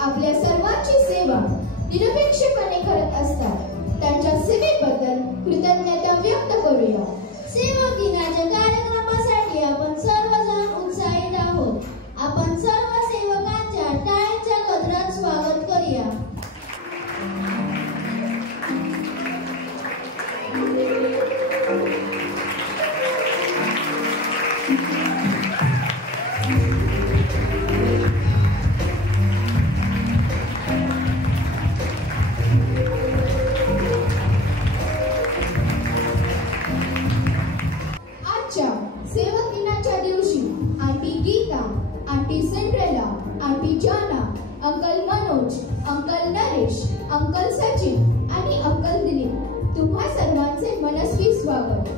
आपल्या सर्वांची सेवा निरपेक्षपणे करत असतात त्यांच्या सेवेबद्दल कृतज्ञता व्यक्त करूया। सेवक दिनाच्या कार्यक्रमासाठी आपण सर्वजण उत्साहित आहोत। आपण सर्व सेवकांच्या टाळ्यांच्या गजरात स्वागत करूया। सेवक दिनाच्या दिवशी aunty Geeta, aunty Cinderella, aunty जाना, uncle Manoj, uncle Naresh, uncle Sachin आणि अंकल दिलीप तुम्हा सर्वांचे मनस्वी स्वागत।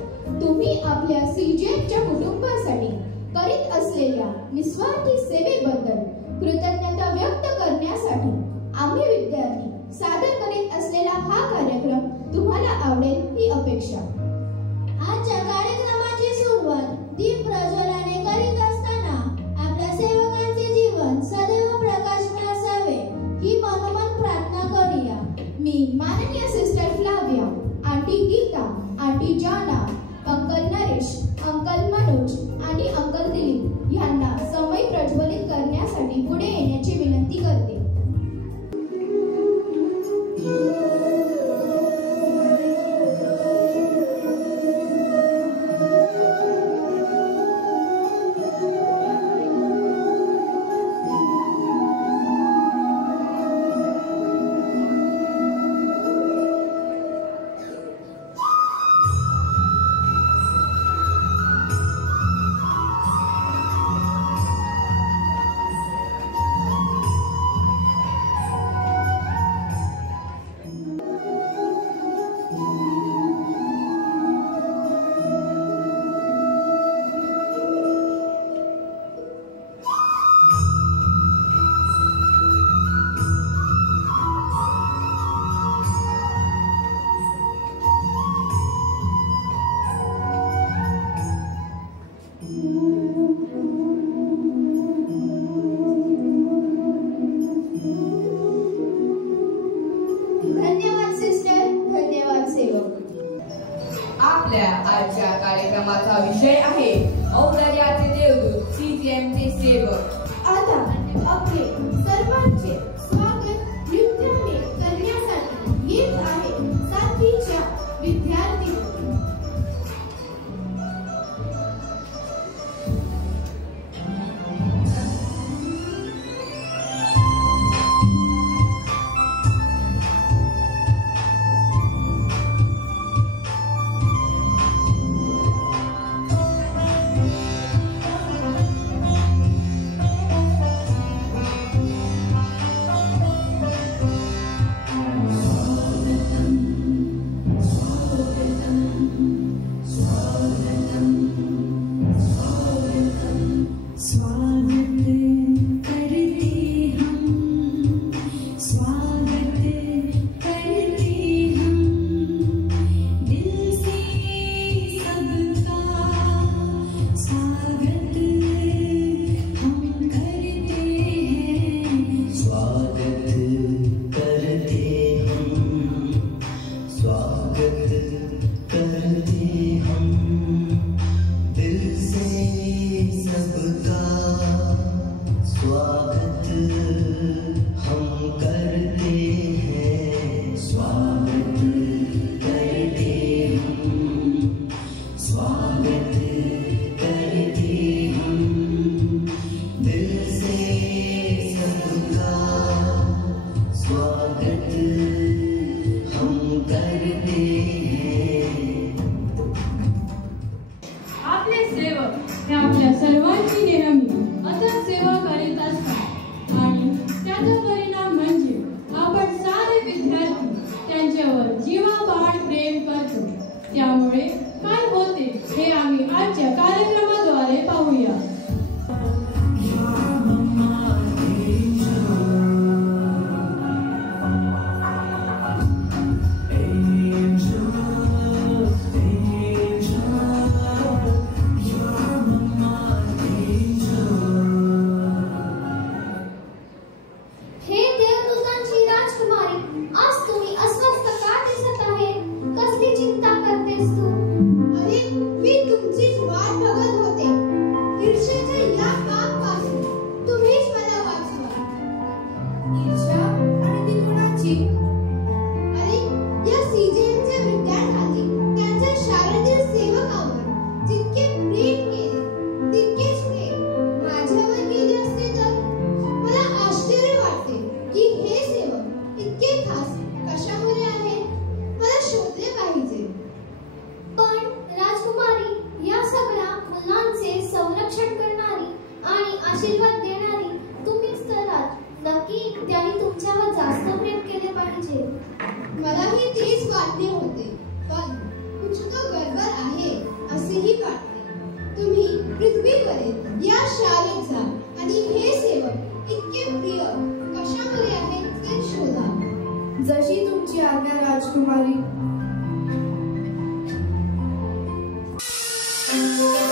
तुम्ही आपल्या सीजेच्या कुटुंबासाठी करीत असलेल्या निस्वार्थी सेवेबद्दल कृतज्ञता व्यक्त करण्यासाठी आम्ही विद्यार्थी सादर करीत असलेला हा कार्यक्रम तुम्हाला आवडेल ही अपेक्षा। आजच्या कार्यक्रमाची सुरुवात दीप प्रज्वलनाने करीत असताना आपल्या सेवकांचे जीवन सदैव प्रकाशमय असावे ही मनोमन प्रार्थना करूया। मी माननीय sister Flavia, aunty Geeta, aunty जाना, अंकल नरेश, अंकल मनोज आणि अंकल दिलीप यांना समय प्रज्वलित करण्यासाठी पुढे येण्याची विनंती करते। धन्यवाद सिस्टर, धन्यवाद सेवक। आपल्या आजच्या कार्यक्रमाचा विषय आहे औदार्याचे देवदूत सीजीएमचे सेवक। आता आपले सर्वांचे स्वागत नृत्याने करण्यासाठी येत आहे 7वीच्या विद्यार्थी। हे मलाही तेच वाटले होते, पण कुछ तो गडबड आहे असेही वाटते. तुम्ही पृथ्वीवरील या शाळेत जा आणि हे सेवक इतके प्रिय कशामुळे आहेत ते शोधा. जशी तुमची आज्ञा राजकुमारी. Come on.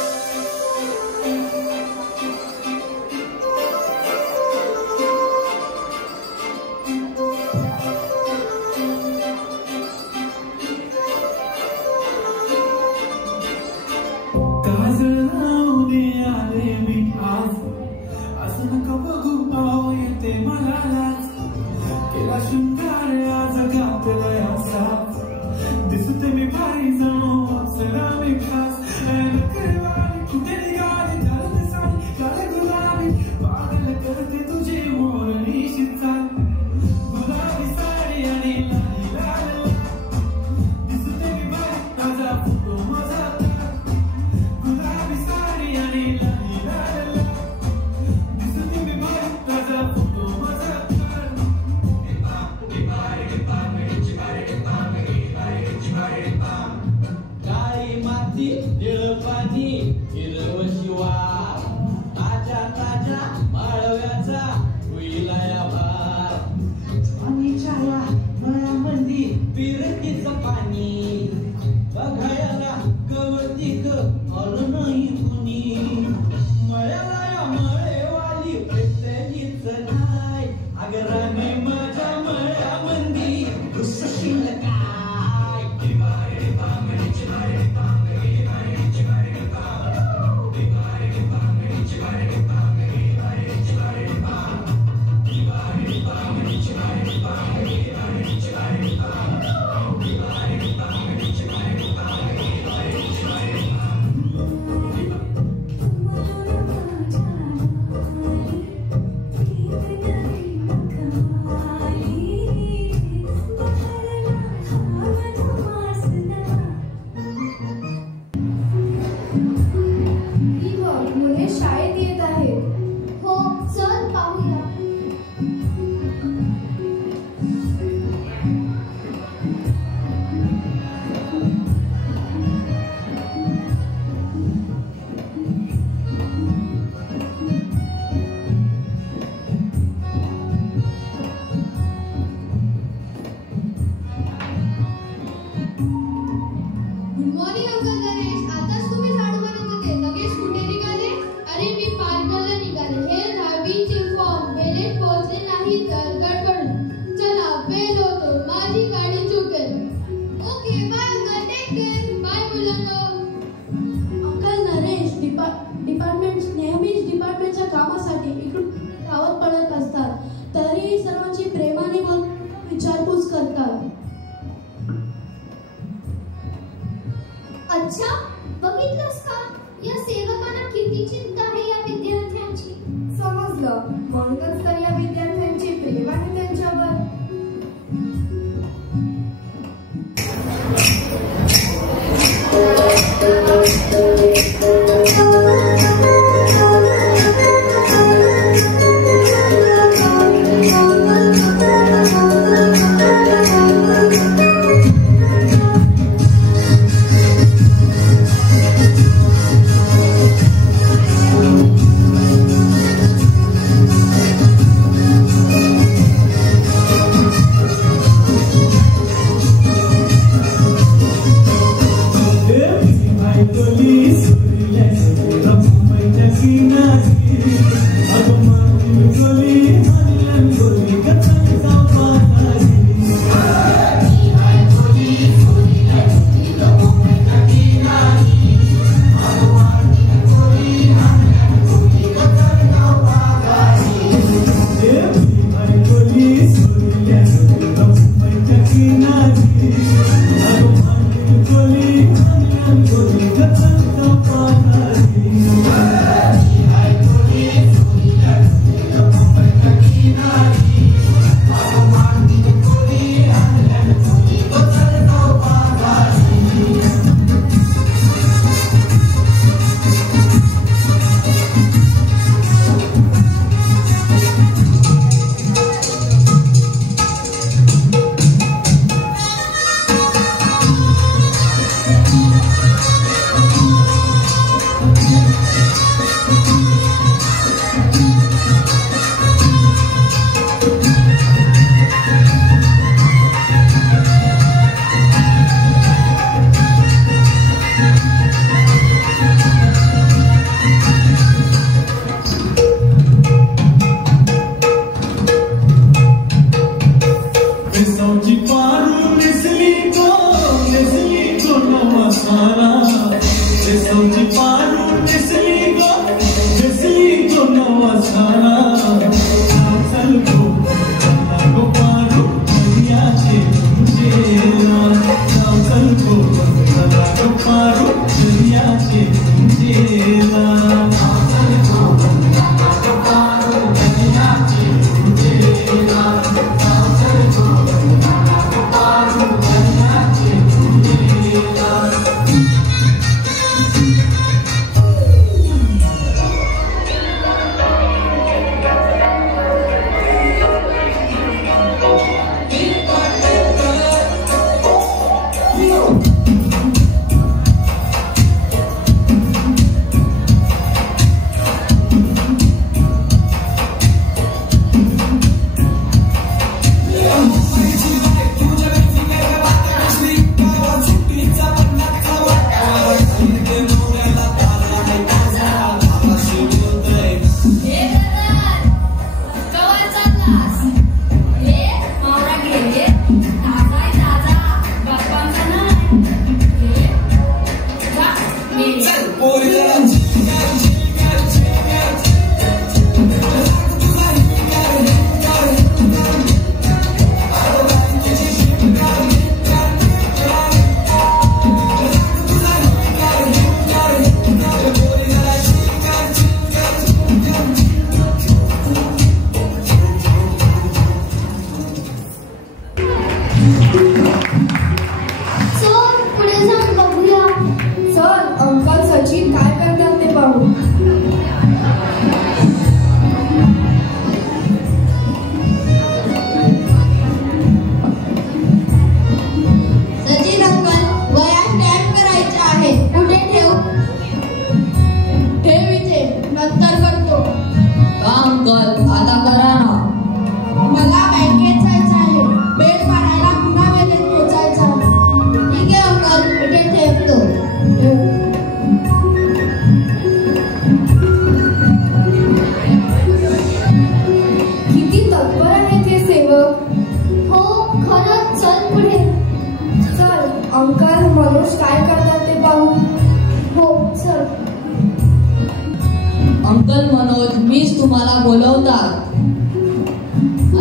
मला बोलवतात.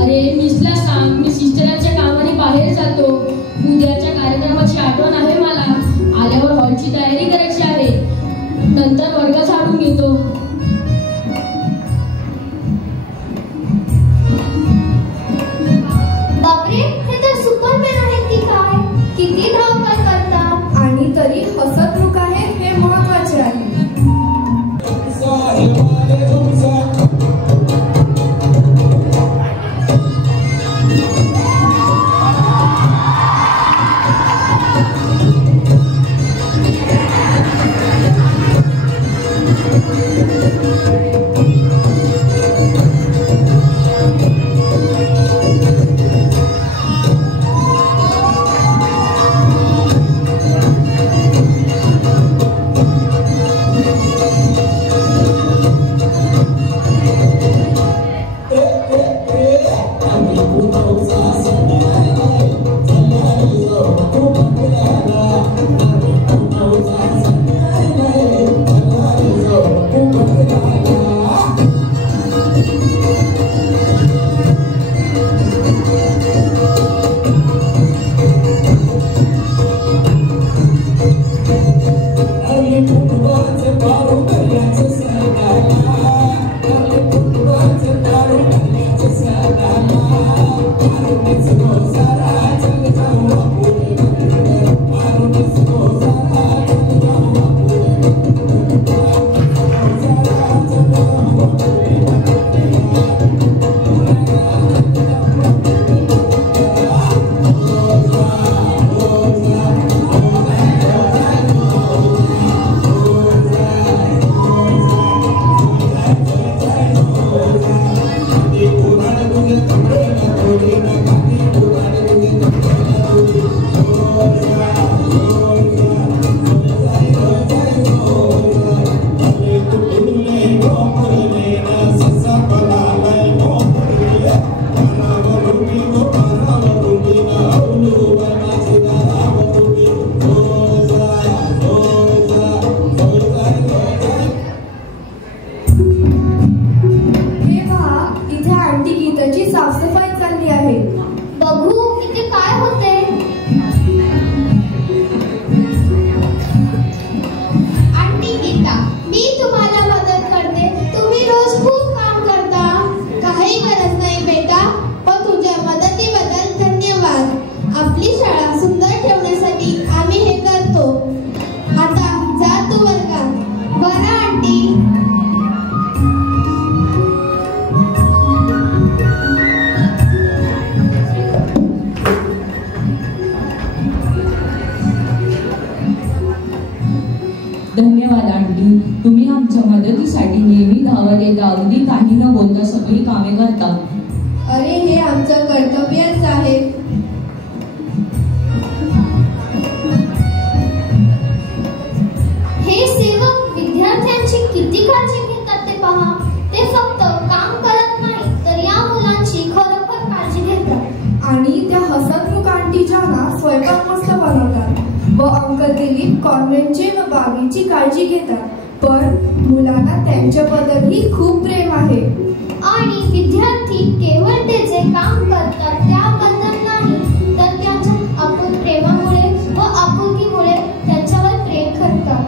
अरे मिसला सांग, मी सिस्टरांच्या कामाने बाहेर जातो. उद्याच्या कार्यक्रमाची आठवण आहे मला. आल्यावर हॉलची तयारी करायची आहे. नंतर वर्ग झाडून घेतो. बापरे, हे तर सुपरमॅन आहेत की काय? किती धावपळ करतात आणि तरी हसतमुख आहे हे महत्वाचे आहे. धन्यवाद आंटी. तुम्ही आमच्या मदतीसाठी नेहमी धावत येता. अगदी काही न बोलता सगळी कामे करता. अरे हे आमचं कर्तव्यच आहे. हे सेवक विद्यार्थ्यांची किती काळजी घेतात ते पहा. ते फक्त काम करत नाही तर या मुलांची खरोखर काळजी घेतात. आणि त्या हसतमुख आंटीच्या ना स्वयंपाक मस्त बनवतात व अंकल दिलीप कॉन्व्हेंटची व बागेची काळजी घेतात. पण मुलांना त्यांच्याबद्दलही खूप प्रेम आहे. आणि विद्यार्थी केवळ ते जे काम करतात त्याबद्दल नाही तर त्यांच्या प्रेमामुळे व आपुलकीमुळे त्यांच्यावर प्रेम करतात.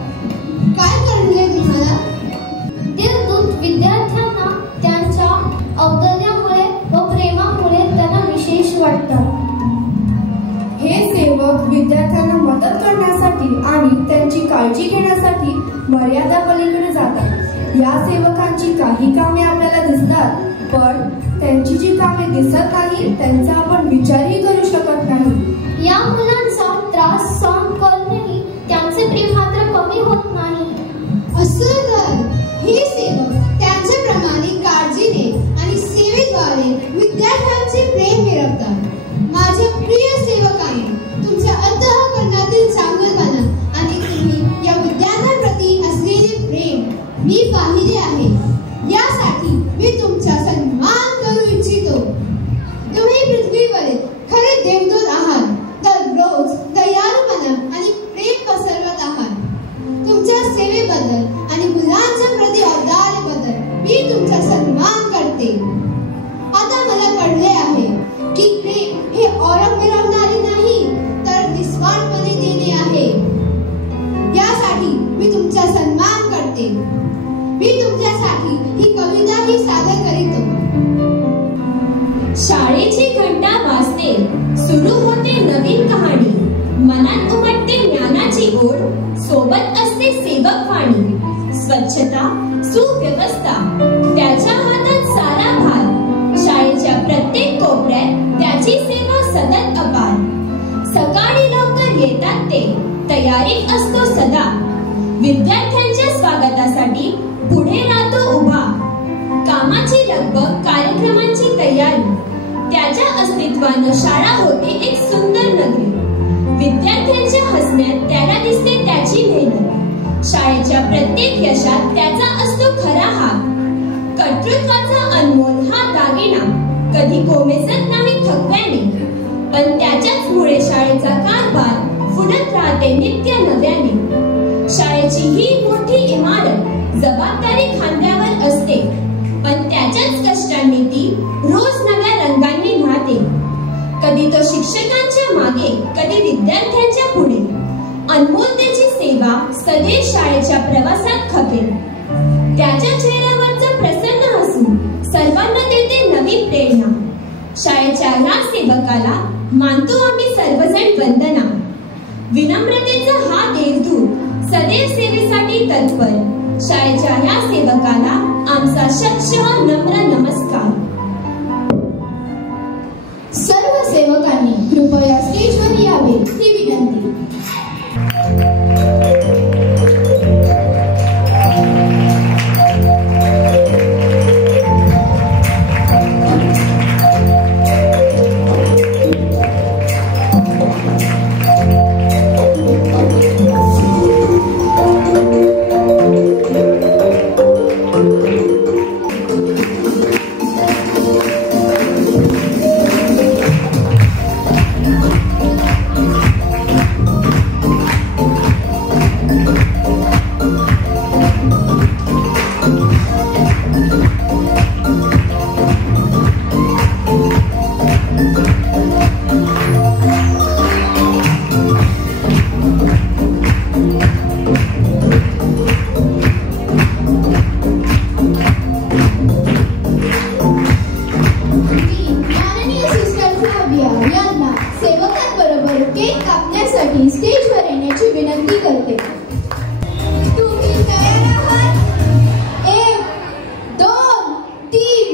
काय करणे तुम्हाला? देवदूत विद्यार्थ्यांना त्यांच्या औदार्यामुळे व प्रेमामुळे त्यांना विशेष वाटतात. हे सेवक विद्यार्थ्यांना मदत करण्यासाठी आणि त्यांची काळजी घेण्यासाठी मर्यादा पलीकडे जातात. या सेवकांची काही कामे आपल्याला दिसतात पण त्यांची जी कामे दिसत नाही त्यांचा आपण विचारही करू शकत नाही. या मुलांचा त्रास सहन करूनही त्यांचे प्रेम मात्र कमी होत नाही. असं तर हे सेवक त्यांच्याप्रमाणे काळजीने आणि सेवेद्वारे विद्यार्थ्यांचे प्रेम मिळवतात. माझ्या प्रिय सेवकांनी तुमच्या अंतःकरणातील चांगलपणा आणि तुम्ही या विद्यार्थ्यांप्रती असलेले प्रेम मी पाहिले आहे. यासाठी मी तुमचा सन्मान करू इच्छितो. तुम्ही पृथ्वीवरील खरे देवदूत आहात तर रोज दयाळूपणा शाळेची घंटा वाजते, सुरू होते नवीन कहाणी, मनात उमटते ज्ञानाची ओढ, सोबत असते सेवक वाणी. स्वच्छता, सुव्यवस्था, त्याच्या हातात सारा भार, शाळेच्या प्रत्येक कोपऱ्यात त्याची सेवा सतत अपार. सकाळी लवकर येतात ते, तयारीत असतो सदा, विद्यार्थ्यांच्या स्वागतासाठी पुढे राहतो उभा. कामाची लगबग, कार्यक्रमांची तयारी, त्याच्या अस्तित्वानं शाळा होते एक सुंदर नगरी. विद्यार्थ्यांच्या हसण्यात त्याला दिसते त्याची मेहनत, शाळेच्या प्रत्येक यशात त्याचा असतो खरा हात. कर्तृत्वाचा अनमोल हा दागिना कधी कोमेजत नाही थकव्याने, पण त्याच्याच मुळे शाळेचा कारभार फुलत राहते नित्य नव्याने. शाळेची ही मोठी इमारत जबाबदारी खांद्यावर असते, पण त्याच्याच कष्टांनी ती रोज नव्या रंगांनी न्हाते. कधी तो शिक्षकांच्या मागे, कधी विद्यार्थ्यांच्या पुढे, अनमोल त्याची सेवा सदैव शाळेच्या प्रवासात खपेल. त्याच्या चेहऱ्यावरचं प्रसन्न हसू सर्वांना देते नवी प्रेरणा. शाळेच्या या सेवकाला मानतो आम्ही सर्वजण वंदना. विनम्रतेचा हा देवदूत सदैव सेवेसाठी तत्पर, शाळेच्या या सेवकाला आमचा शतशः नम्र नमस्कार. सर्व सेवकांनी कृपया स्टेजवर यावे ही विनंती. स्टेजवर येण्याची विनंती करते. तुम्ही तयार आहात? 1, 2, 3.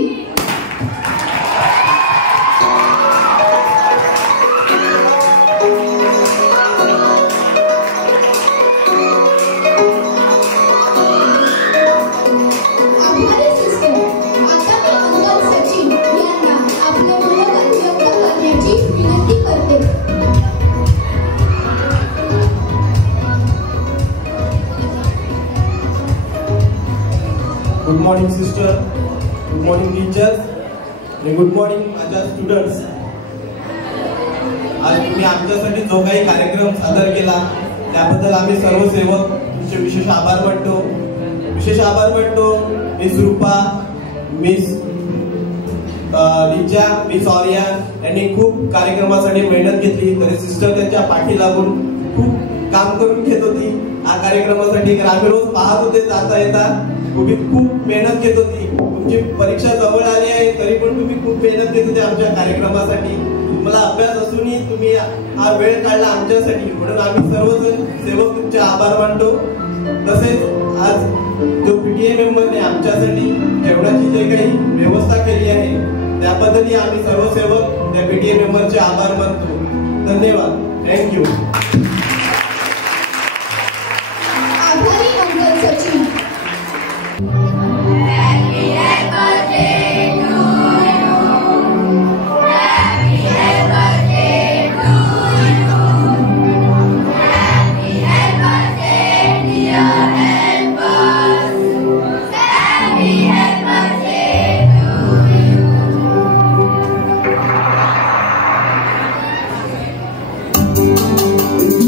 आभारी सिस्टर. आता मी अंकल सचिन यांना आपले मनोगत व्यक्त करण्याची विनंती करते. Good morning sister, good morning teachers, and good morning माझ्या स्टुडंट्स. आज तुम्ही आमच्यासाठी जो काही कार्यक्रम सादर केला त्याबद्दल आम्ही सर्व सेवक तुमचे विशेष आभार मानतो. मिस रूपा, मिस लिजा, मिस ऑरिया यांनी खूप कार्यक्रमासाठी मेहनत घेतली, तरी सिस्टर त्यांच्या पाठी लागून खूप काम करून घेत होती हा कार्यक्रमासाठी. आम्ही रोज पाहत होते जाता येता. तुम्ही खूप मेहनत घेत होती. तुमची परीक्षा जवळ आली आहे तरी पण तुम्ही खूप मेहनत घेत होते आमच्या कार्यक्रमासाठी. तुम्हाला अभ्यास असूनही तुम्ही हा वेळ काढला आमच्यासाठी, म्हणून आम्ही सर्वजण सेवक तुमचे आभार मानतो. तसेच आज जो पीटीए मेंबरने आमच्यासाठी जेवणाची जे काही व्यवस्था केली आहे त्याबद्दलही आम्ही सर्व सेवक त्या पीटीए मेंबरचे आभार मानतो. धन्यवाद. थँक्यू. आभारी अंकल सचिन. Thank you.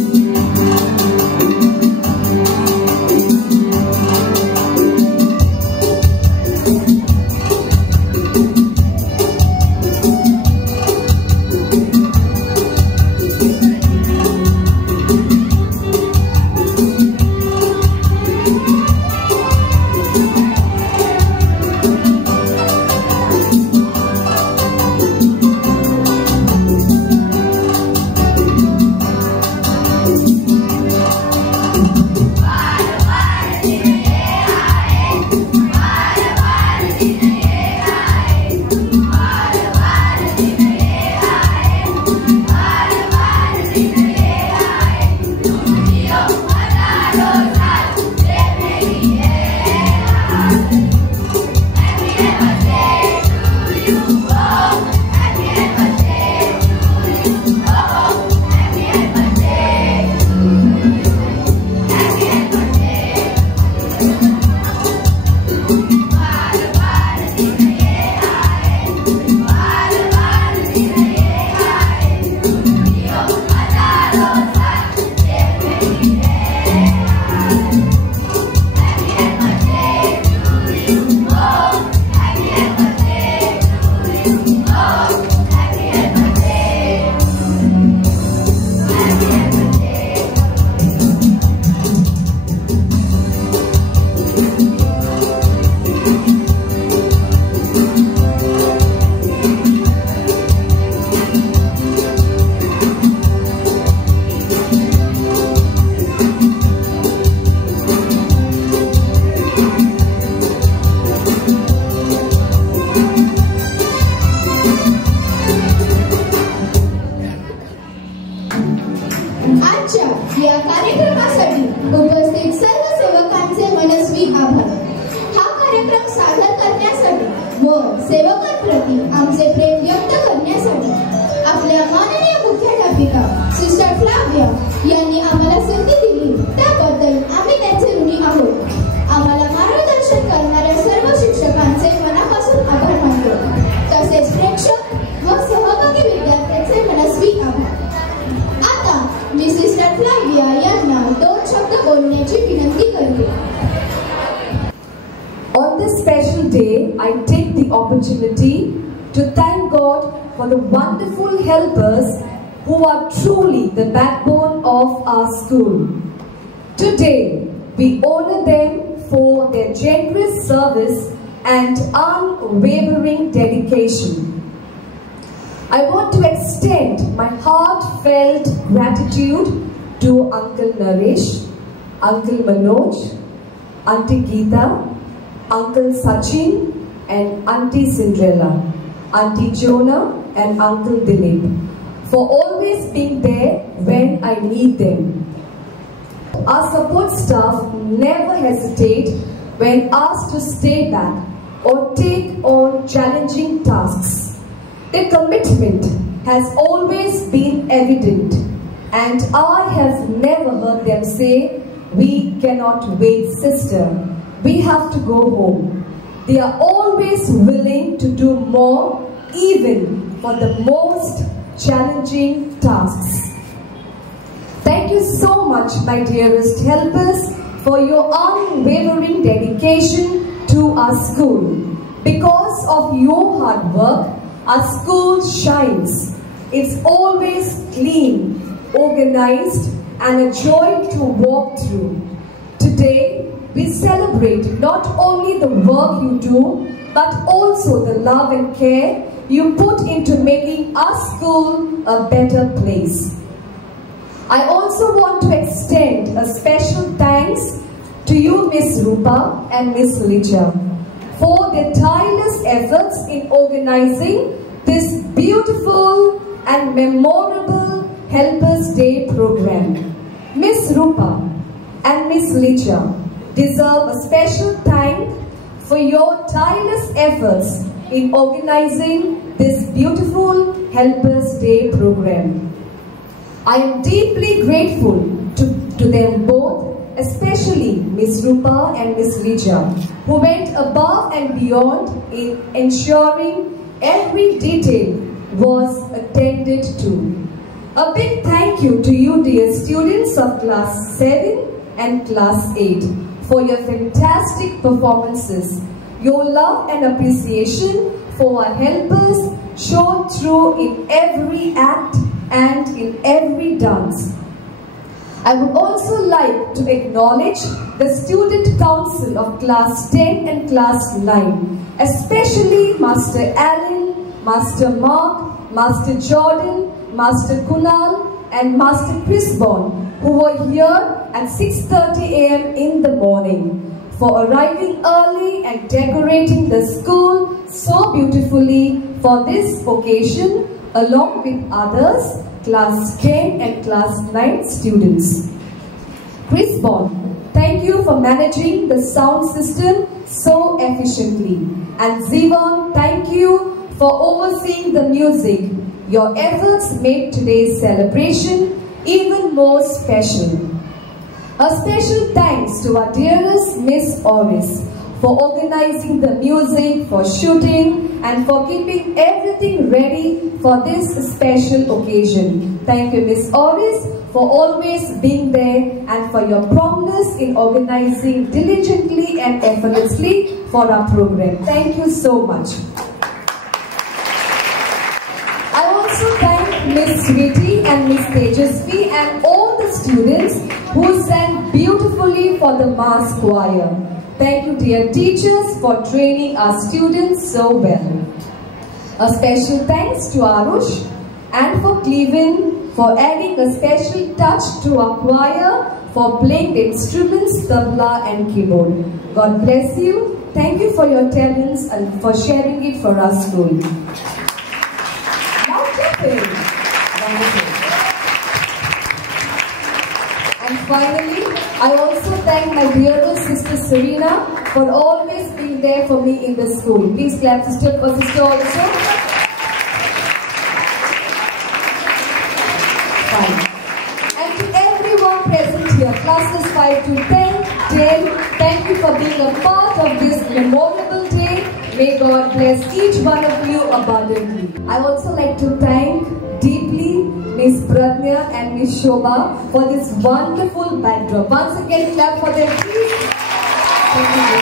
कार्यक्रमासाठी उपस्थित सर्व सेवकांचे मनस्वी आभार. हा कार्यक्रम सादर करण्यासाठी व सेवकांप्रती आमचे प्रेम व्यक्त करण्यासाठी आपल्या माननीय मुख्याध्यापिका सिस्टर फ्लाविया यांनी आम्हाला संधी दिली, त्याबद्दल आम्ही त्यांचे ऋणी आहोत. आम्हाला मार्गदर्शन करणाऱ्या सर्व शिक्षकांचे मनापासून आभार मानतो. तसेच प्रेक्षक व सहभागी विद्यार्थ्यांचे मनस्वी आभार. आता मी सिस्टर फ्लाविया यांना 2 शब्द बोलण्याची विनंती करते. On this special day, I take the opportunity to thank God for the wonderful helpers who are truly the backbone of our school. Today, we honor them for their generous service and unwavering dedication. I want to extend my heartfelt gratitude to Uncle Naresh, Uncle Manoj, Auntie Geeta, Uncle Sachin and Auntie Cinderella, Auntie Jonah and Uncle Dilip for always being there when I need them. Our support staff never hesitate when asked to stay back or take on challenging tasks. Their commitment has always been evident, and I have never heard them say, "We cannot wait, sister. We have to go home." They are always willing to do more, even for the most challenging tasks. Thank you so much, my dearest helpers, for your unwavering dedication to our school. Because of your hard work, our school shines. It's always clean, organized, and a joy to walk through. Today, we celebrate not only the work you do, but also the love and care you put into making our school a better place. I also want to extend a special thanks to you, Miss Rupa and Miss Licha, for their tireless efforts in organizing this beautiful and memorable Helpers Day program. Miss Rupa and Miss Licha deserve a special thank for your tireless efforts in organizing this beautiful Helpers Day program. I am deeply grateful to them both, especially Miss Rupa and Miss Licha, who went above and beyond in ensuring every detail was attended to. A big thank you to you, dear students of Class 7 and Class 8, for your fantastic performances. Your love and appreciation for our helpers shone through in every act and in every dance. I would also like to acknowledge the Student Council of Class 10 and Class 9, especially Master Alan, Master Mark, Master Jordan, Master Kunal and Master Chrisborn, who were here at 6:30 a.m. in the morning, for arriving early and decorating the school so beautifully for this occasion, along with others, Class 10 and Class 9 students. Chrisborn, thank you for managing the sound system so efficiently. And Zivon, thank you for overseeing the music. Your efforts made today's celebration even more special. A special thanks to our dearest Miss Oris for organizing the music, for shooting, and for keeping everything ready for this special occasion. Thank you, Miss Oris, for always being there and for your promptness in organizing diligently and effortlessly for our program. Thank you so much. I also thank Miss Sweetie and Miss Tejasvi and all the students who sang beautifully for the mass choir. Thank you, dear teachers, for training our students so well. A special thanks to Arush and for Cleveland for adding a special touch to our choir, for playing the instruments, tabla and keyboard. God bless you. Thank you for your talents and for sharing it for our school. Now, and finally, I also thank my dearest sister Serena for always being there for me in the school. Please clap sister for sister also. Fine. And to everyone present here, classes 5 to 10, thank you for being a part of this memorable day. May God bless each one of you abundantly. I also like to thank deeply Miss Pratnya and Miss Shobha for this wonderful backdrop. Once again, clap for them, please. Thank you.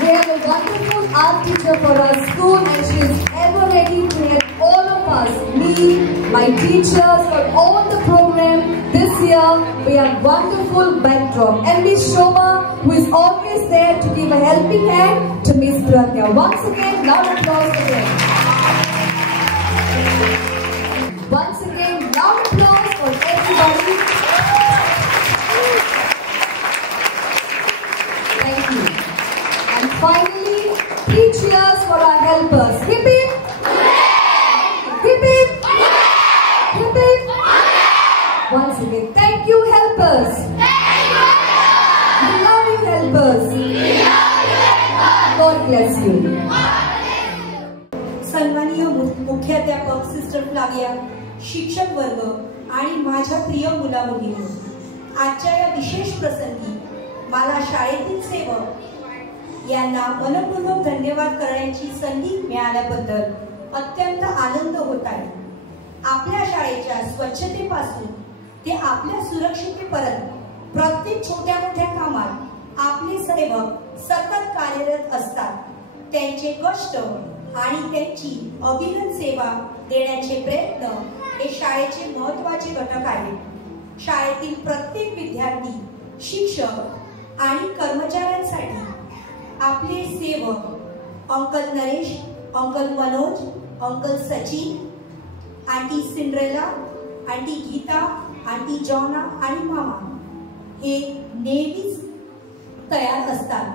We have a wonderful art teacher for our school, and she is ever ready to help all of us, me, my teachers, for all the program. This year, we have wonderful backdrop. And Miss Shobha, who is always there to give a helping hand to Miss Pratnya. Once again, loud applause for them. Once again, loud applause for everybody. Thank you. And finally, 3 cheers for our helpers. Hip hip! Hip hip! Hip hip! Once again, thank you helpers. We love you helpers. God bless you. सन्माननीय मुख्याध्यापक sister Flavia, शिक्षक वर्ग आणि माझ्या प्रिय मुला मुलींनो, आजच्या या विशेष प्रसंगी मला शाळेतील सेवक यांना मनपूर्वक धन्यवाद करण्याची संधी मिळाल्याबद्दल अत्यंत आनंद होत आहे. आपल्या शाळेच्या स्वच्छतेपासून ते आपल्या सुरक्षिततेपर्यंत प्रत्येक छोट्या मोठ्या कामात आपले सेवक सतत कार्यरत असतात. त्यांचे कष्ट आणि त्यांची अविरत सेवा देण्याचे प्रयत्न हे शाळेचे महत्त्वाचे घटक आहेत. शाळेतील प्रत्येक विद्यार्थी, शिक्षक आणि कर्मचाऱ्यांसाठी आपले सेवक uncle Naresh, uncle Manoj, uncle Sachin, aunty Cinderella, aunty Geeta, aunty Joanna आणि मामा हे नेहमीच तयार असतात.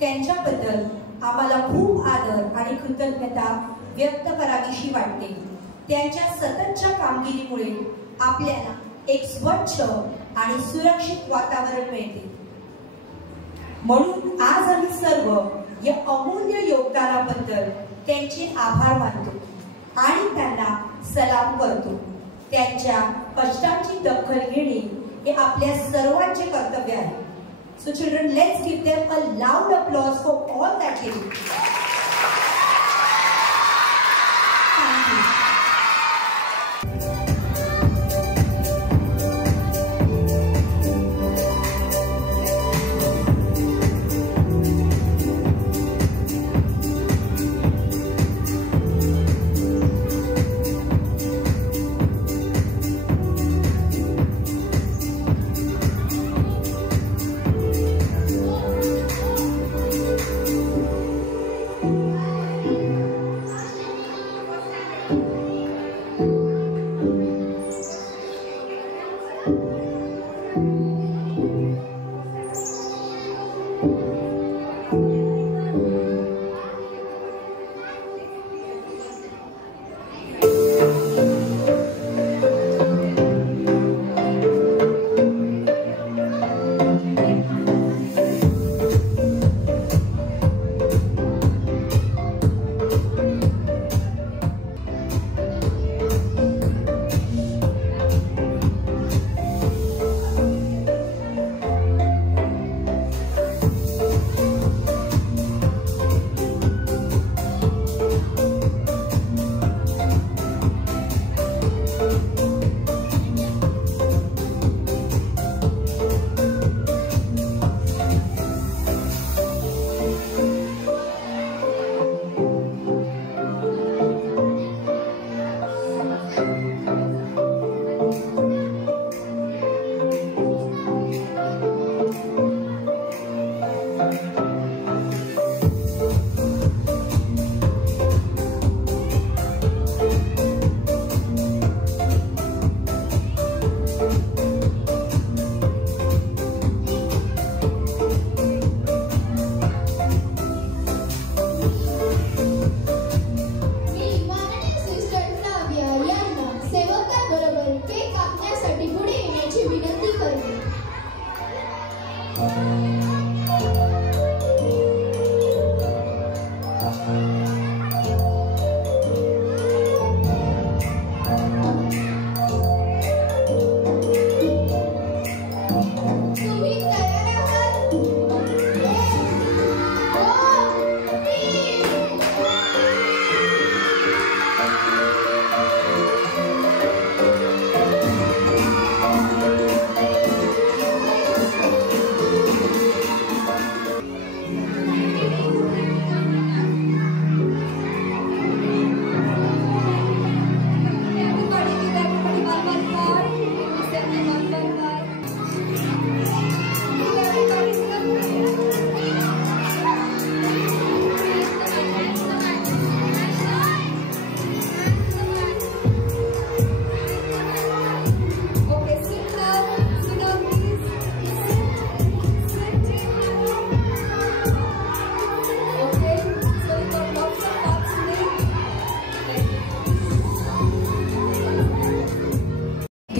त्यांच्याबद्दल आम्हाला खूप आदर आणि कृतज्ञता व्यक्त करावीशी वाटते. त्यांच्या सततच्या कामगिरीमुळे आपल्याला एक स्वच्छ आणि सुरक्षित वातावरण मिळते. म्हणून आज आम्ही सर्व या अमूल्य योगदानाबद्दल त्यांचे आभार मानतो आणि त्यांना सलाम करतो. त्यांच्या कष्टांची दखल घेणे हे आपल्या सर्वांचे कर्तव्य आहे. So children, let's give them a loud applause for all that they do. Thank you.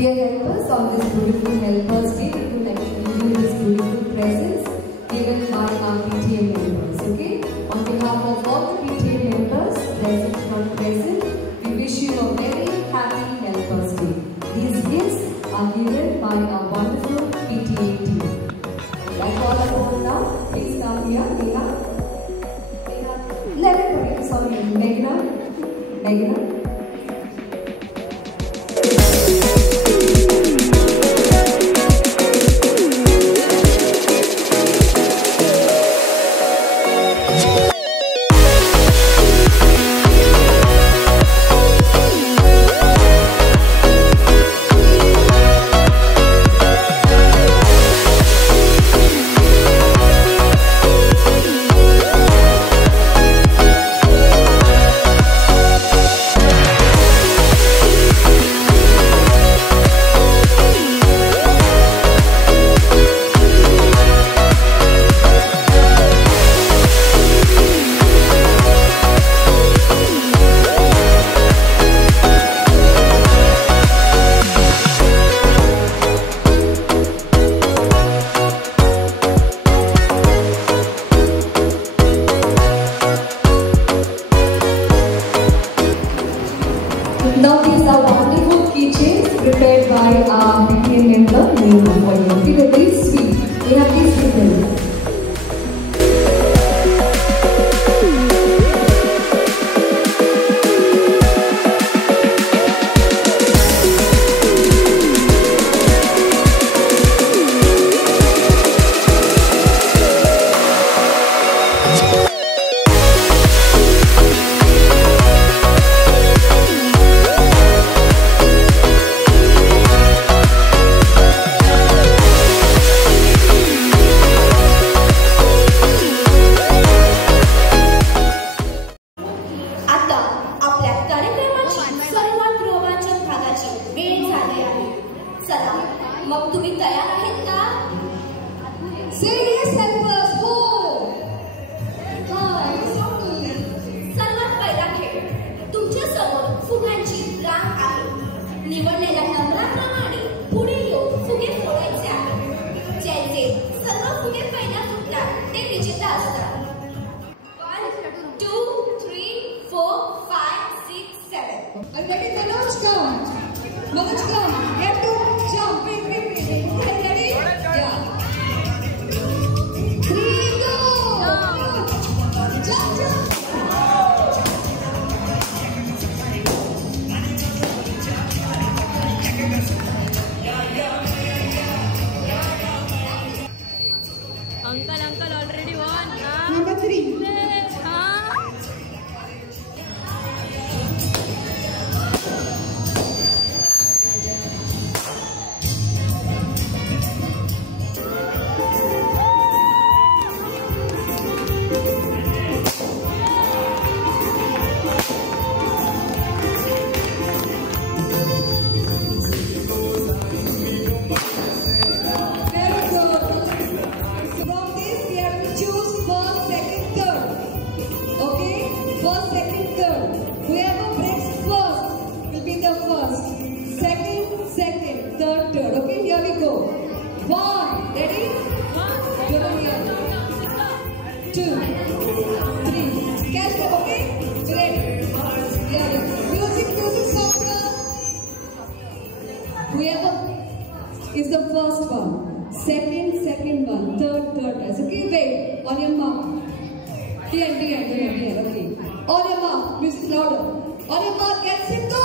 Dear helpers, on this beautiful Helpers Day, we would like to give you this beautiful presents given by our PTA members. Okay? On behalf of all the PTA members, present and not present, we wish you a very happy Helpers Day. These gifts are given by our wonderful PTA team. I call upon now, please come here, Neha. Meghna. Now these are wonderful keychains prepared by our PTA member Neha for you. Okay, they're very sweet. Neha, please give them. मग तुम्ही तयार आहेत का? Serious helpers, हो. सर्वात पहिला खेळ. तुमच्या समोर फुग्यांची रांग आहे. निवडलेल्या नंबराप्रमाणे पुढे येऊन फुगे फोडायचे आहेत. ज्यांचे सर्व फुगे पहिल्या फुटतात ते विजेता असतात. 1, 2, 3, 4, 5, 6, 7. And ready, Manoj, come. Manoj, come. You have to jump. Wait. Ready? Yeah. 3, go. Jump. Uncle already won. Number 3. Third. Okay, here we go. 1, ready? 2, 3. Catch them, okay? Great. Yeah. Music softer. Whoever is the first one. Second one. Third. Okay, wait. On your mark. Here. Okay. On your mark. Music louder. On your mark. Get set, go.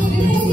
Thank you.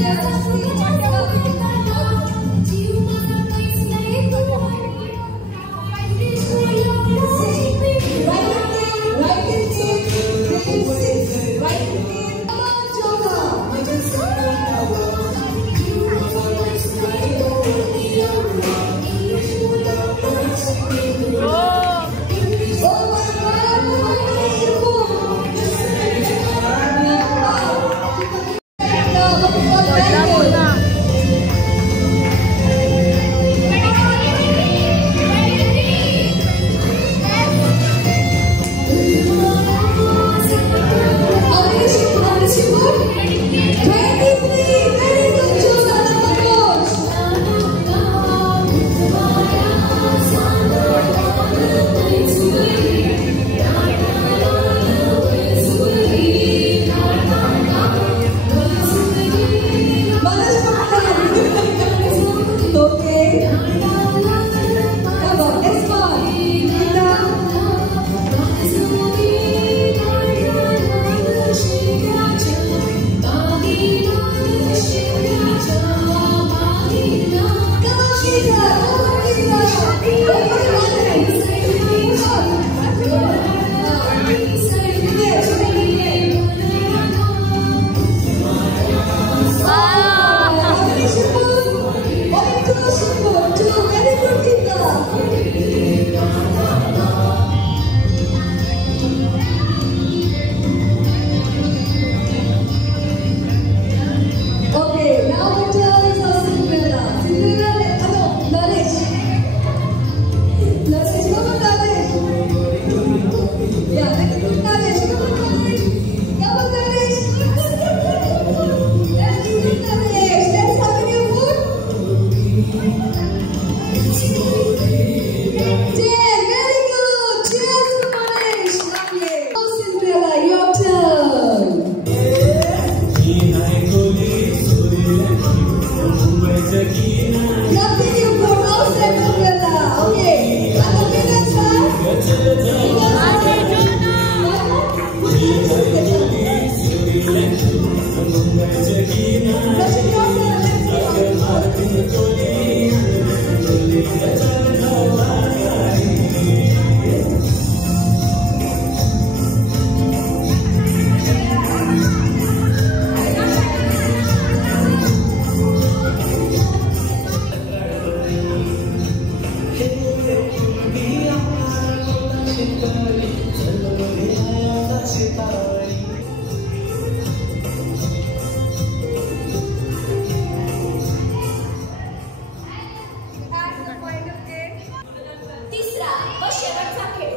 तिसरा व शेवटचा खेळ.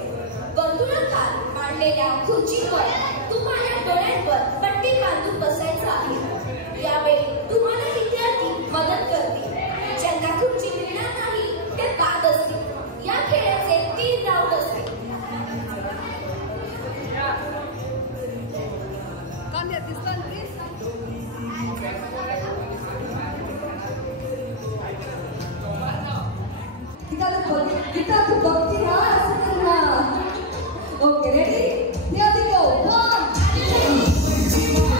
बंधुराकार मांडलेल्या खुर्चीवर तुम्हाला डोळ्यांवर पट्टी बांधून बसायचं आहे. यावेळी तुम्हाला विद्यार्थी मदत करतील. ज्यांना खुर्ची मिळणार नाही ते बाद असतील. या खेळाचे 3 राऊंड असतील. Okay, ready? Here we go. 1, 2, 3, go!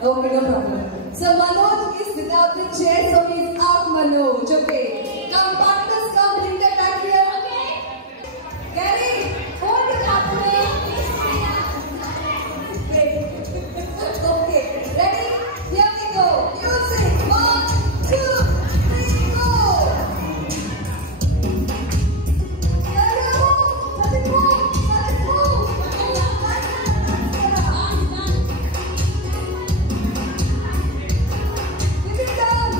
Okay, no problem. So Manoj is without the chair, so he's out, Manoj. Okay. Come, partners, come, bring them back here. Okay. Gary, hold it up. Great. Okay. Ready? Here we go. Music. 1, 2, 3, go. Let it move. Let it move. Keep it down.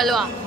जलवा.